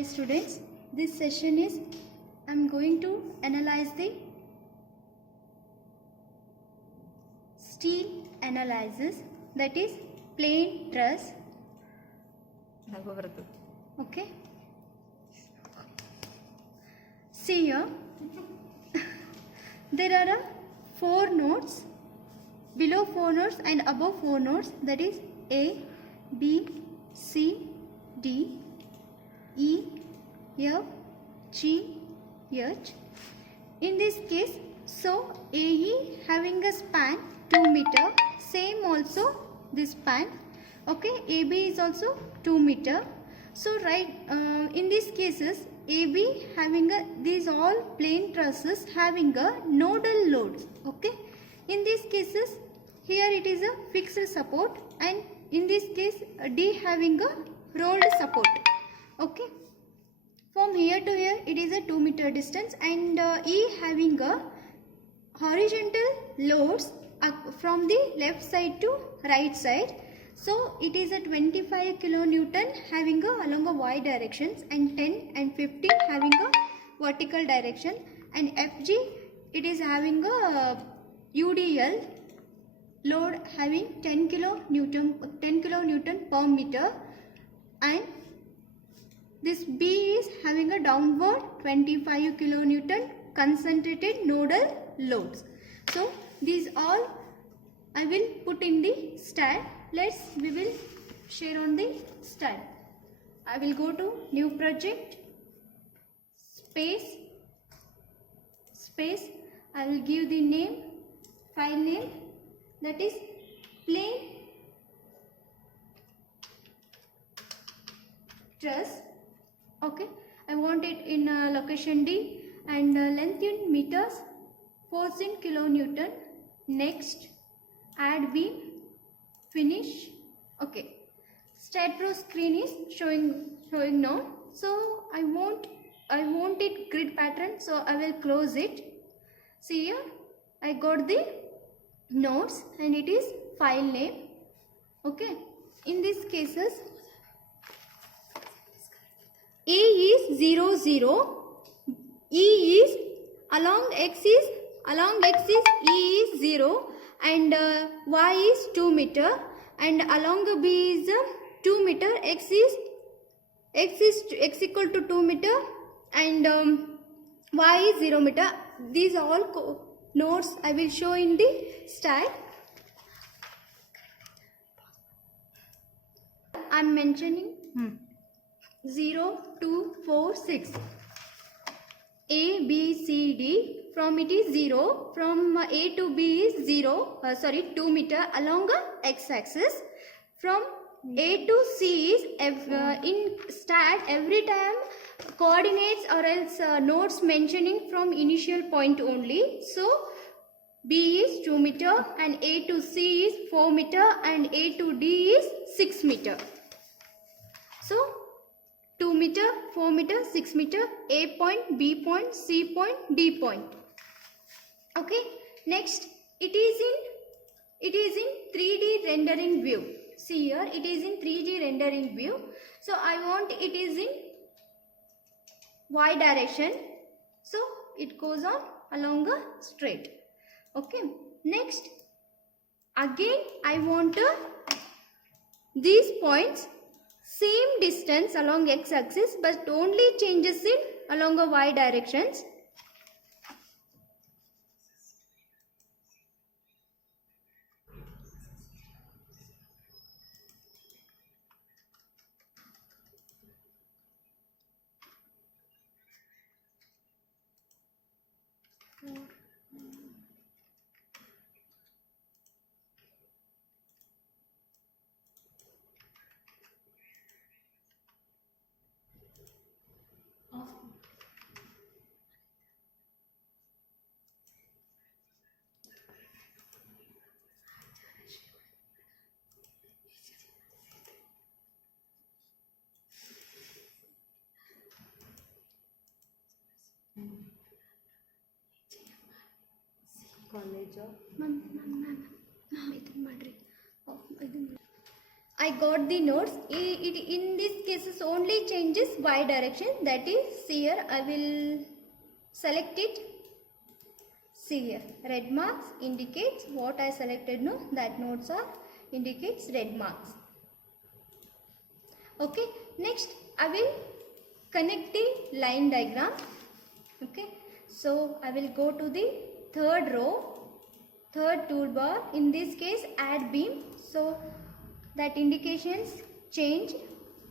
Hi students, this session is I am going to analyze the steel analysis, that is plain truss. Okay. See here, there are four nodes, below four nodes and above four nodes, that is A, B, C, D, E, F, G, H. In this case, so AE having a span 2 meter, same also this span. Okay, AB is also 2 meter. So right in these cases, AB having these all plain trusses having a nodal loads. Okay, in these cases, here it is a fixed support, and in this case D having a rolled support. Okay, from here to here it is a 2 meter distance, and E having a horizontal loads from the left side to right side. So it is a 25 kilonewton having a along a y directions, and 10 and 15 having a vertical direction, and FG it is having a UDL load having 10 kilonewton per meter, and this B is having a downward 25 kilonewton concentrated nodal loads. So these all I will put in the style. We will share on the style. I will go to new project, space, I will give the name, file name, that is plain truss. Okay, I want it in location D, and length in meters, force in kilonewton. Next, add beam, finish. Okay, statro screen is showing now. So I want it grid pattern, so I will close it. See here, I got the nodes and it is file name. Okay, in these cases A is 0 0, E is along x is E is 0, and Y is 2 meter, and along B is 2 meter, x equal to 2 meter, and Y is 0 meter. These all nodes I will show in the style. I am mentioning 0, 2, 4, 6. A, B, C, D. From it is 0. From A to B is 2 meter along x-axis. From A to C is in stat every time coordinates or else nodes mentioning from initial point only. So B is 2 meter and A to C is 4 meter and A to D is 6 meter. So 2 meter, 4 meter, 6 meter, A point, B point, C point, D point. Okay, next it is in 3D rendering view. See here, it is in 3D rendering view. So I want it is in Y direction. So it goes on along a straight. Okay, next again I want these points same distance along x-axis, but only changes in along a y directions. I got the nodes. In this cases only changes y direction, that is here I will select it. See here, red marks indicates what I selected, no, that nodes are indicates red marks. Okay, next I will connect the line diagram. Okay, so I will go to the third row, third toolbar, in this case add beam, so that indications change.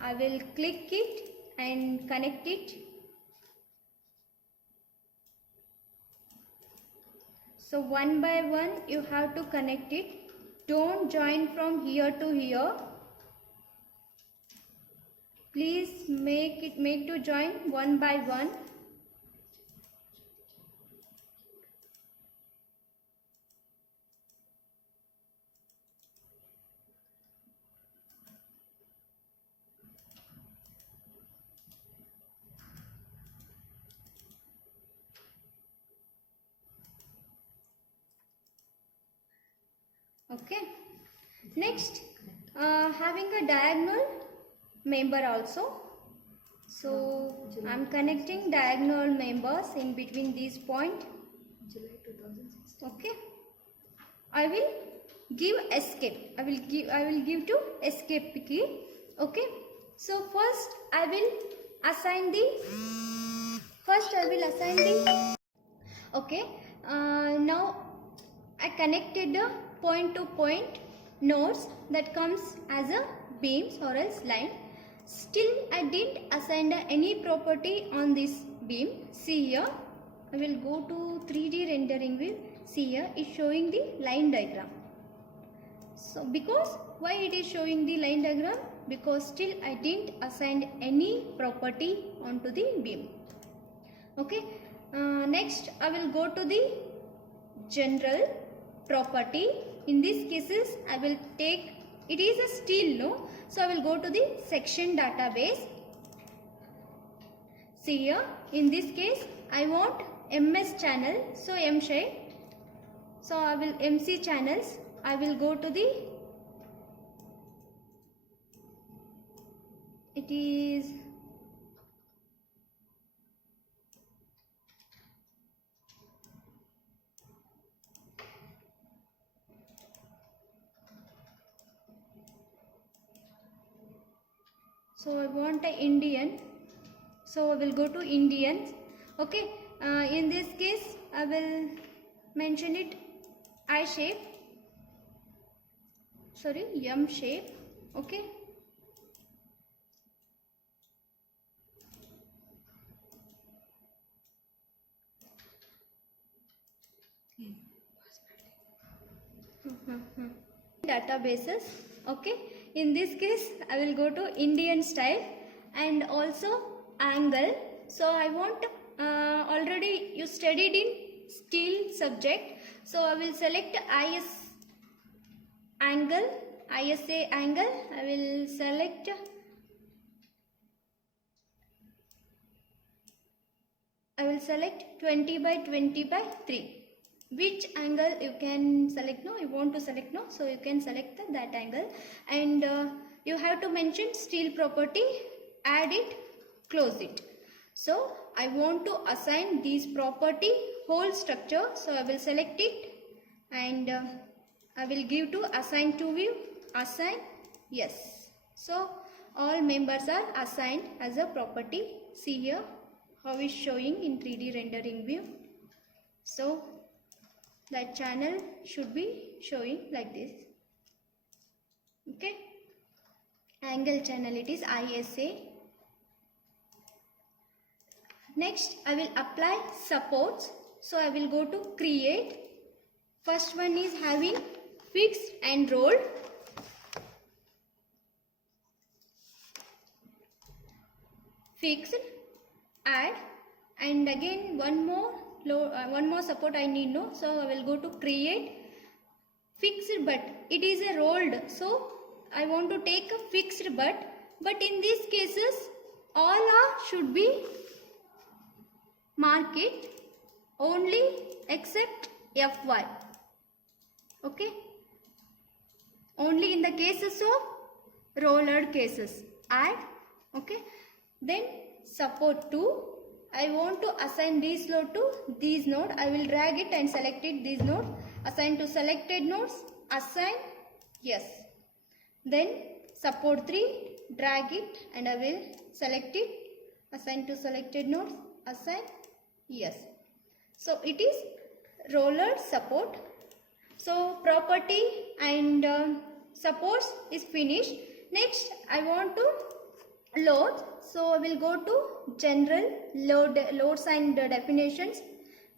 I will click it and connect it. So one by one you have to connect it. Don't join from here to here. Please make to join one by one. Okay, next having a diagonal member also, so I am connecting diagonal members in between these point. Okay, I will give escape. I will give to escape key. Okay, so first I will assign the okay, now I connected the point to point nodes that comes as a beams or else line. Still I didn't assign any property on this beam. See here, I will go to 3D rendering view. See here, it's showing the line diagram. So because why it is showing the line diagram? Because still I didn't assign any property onto the beam. Okay, next I will go to the general property. In these cases I will take, it is a steel, no, so I will go to the section database. See here, in this case I want MS channel, so M shape, so I will MC channels. I will go to the, it is so I want a Indian, so I will go to Indians. Okay, in this case I will mention it I shape, sorry, M shape. Okay, databases. Okay, in this case I will go to Indian style and also angle. So I want already you studied in steel subject, so I will select IS angle, ISA angle. I will select I will select 20 by 20 by 3. Which angle you can select, no, you want to select, no, so you can select that angle, and you have to mention steel property, add it, close it. So I want to assign these property whole structure, so I will select it and I will give to assign to view, assign, yes. So all members are assigned as a property. See here how is showing in 3D rendering view. So that channel should be showing like this. Okay, angle channel, it is ISA. Next I will apply supports, so I will go to create. First one is having fixed and rolled. Fixed, add, and again one more support I need, no, so I will go to create fixed, but it is a rolled, so I want to take a fixed, but in these cases all are should be mark it only except FY. Okay, only in the cases of roller cases. Add. Okay. Then support 2. I want to assign this load to this node. I will drag it and select it this node. Assign to selected nodes. Assign. Yes. Then support 3. Drag it and I will select it. Assign to selected nodes. Assign. Yes. So it is roller support. So property and supports is finished. Next I want to load. So I will go to general loads and definitions.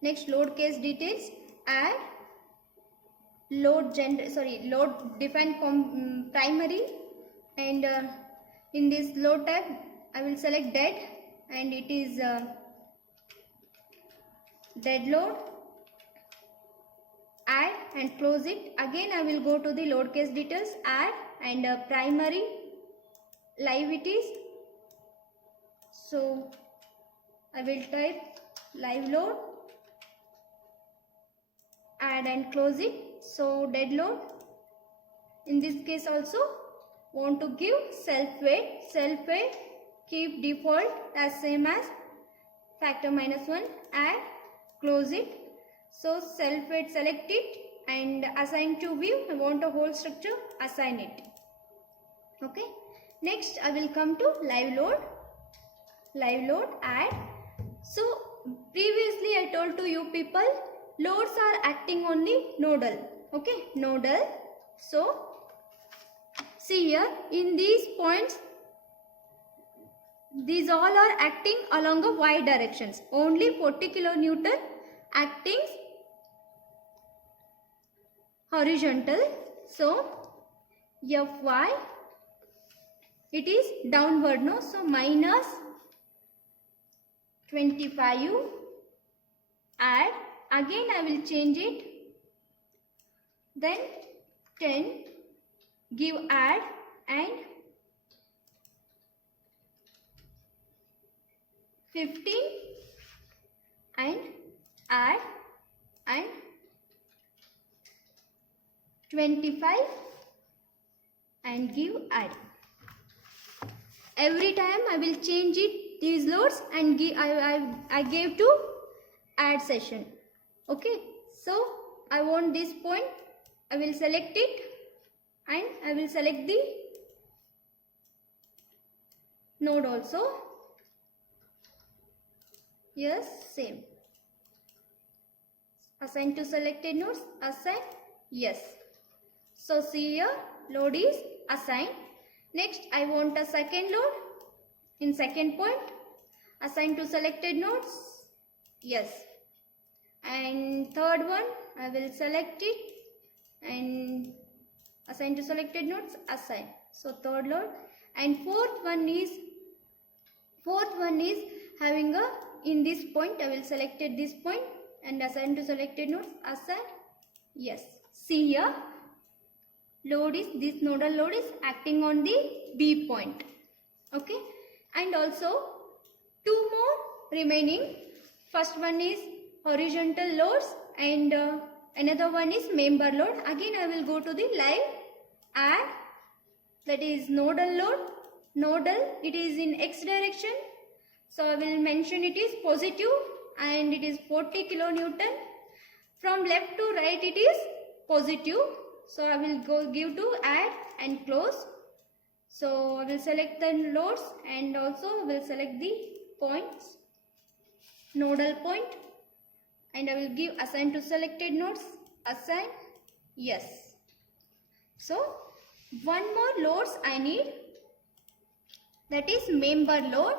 Next load case details. Add load define primary, and in this load tab I will select dead and it is dead load. Add and close it. Again I will go to the load case details, add and primary live it is. So I will type live load, add and close it. So dead load. In this case also want to give self weight keep default as same as factor -1, add, close it. So self weight select it and assign to view. I want a whole structure, assign it. Okay. Next I will come to live load, add. So previously I told to you people, loads are acting on the nodal. Okay, nodal. So see here in these points, these all are acting along a y directions. Only 40 kilonewton acting horizontal. So Fy, it is downward, no? So minus 25. Add. Again I will change it. Then 10. Give add and 15 and add and 25 and give add. Every time I will change it these loads and give I gave to add session. Okay, so I want this point, I will select it and I will select the node also. Yes, same. Assign to selected nodes, assign. Yes. So see here, load is assigned. Next I want a second load in second point. Assign to selected nodes. Yes. And third one I will select it and assign to selected nodes, assign. So third load. And fourth one is having a, in this point I will select it this point and assign to selected nodes, assign. Yes. See here, load is, this nodal load is acting on the B point. Okay. And also two more remaining. First one is horizontal loads and another one is member load. Again I will go to the live, add, that is nodal load. Nodal, it is in x direction, so I will mention it is positive and it is 40 kilonewton. From left to right it is positive, so I will go give to add and close. So I will select the loads and also will select the points, nodal point, and I will give assign to selected nodes, assign. Yes. So one more loads I need, that is member load.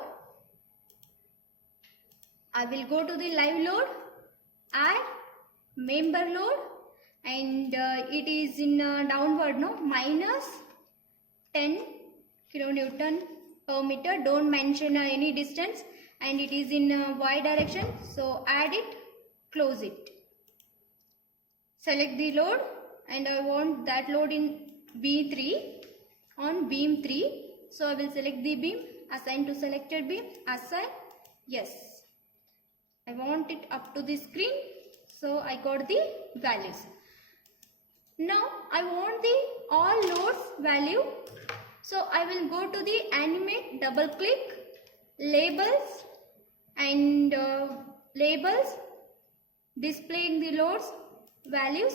I will go to the live load, add member load, and it is in downward, no, minus 10 kilonewton per meter. Don't mention any distance, and it is in y direction, so add it, close it. Select the load and I want that load in B3 on beam 3. So I will select the beam, assign to selected beam, assign. Yes. I want it up to the screen, so I got the values. Now I want the all loads value So I will go to the animate, double click, labels, and labels, displaying the loads, values,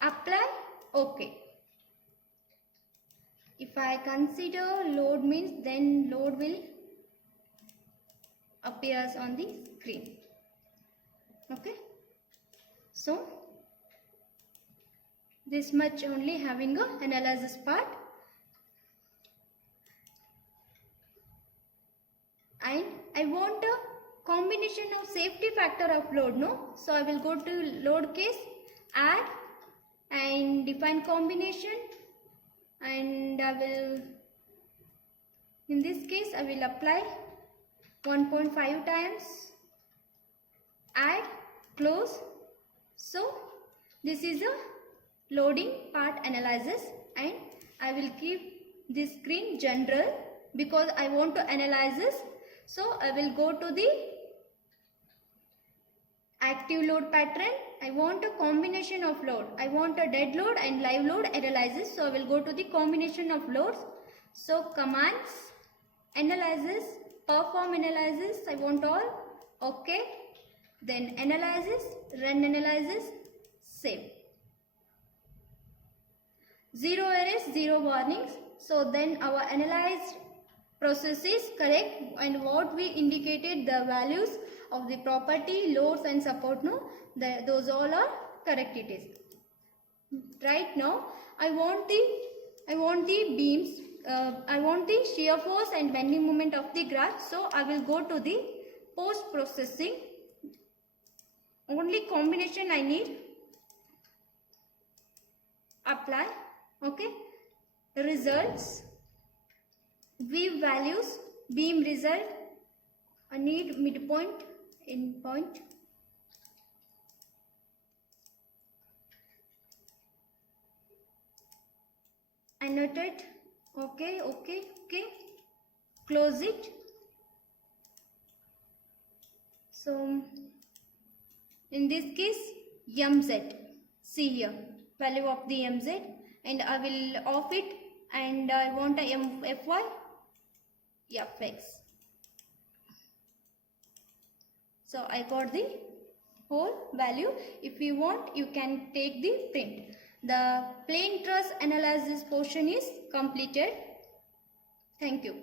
apply, OK. If I consider load means, then load will appears on the screen. Okay. So this much only having a analysis part. And I want a combination of safety factor of load, no? So I will go to load case, add, and define combination, and I will, in this case I will apply 1.5 times, add, close. So this is a loading part analysis, and I will keep this screen general because I want to analyze this. So I will go to the active load pattern. I want a combination of load. I want a dead load and live load analysis. So I will go to the combination of loads. So commands, analysis, perform analysis, I want all. OK. Then analysis, run analysis, save. 0 errors, 0 warnings. So then our analyzed process is correct, and what we indicated the values of the property, loads and support, no, those all are correct it is. Right now I want the beams, I want the shear force and bending moment of the graph. So I will go to the post processing. Only combination I need. Apply. Okay. Results. View values. Beam result. I need midpoint, endpoint. Annotate. Okay. Close it. So in this case, MZ. See here, value of the MZ, and I will off it, and I want a FY, FX. So I got the whole value. If you want, you can take the print. The plane truss analysis portion is completed. Thank you.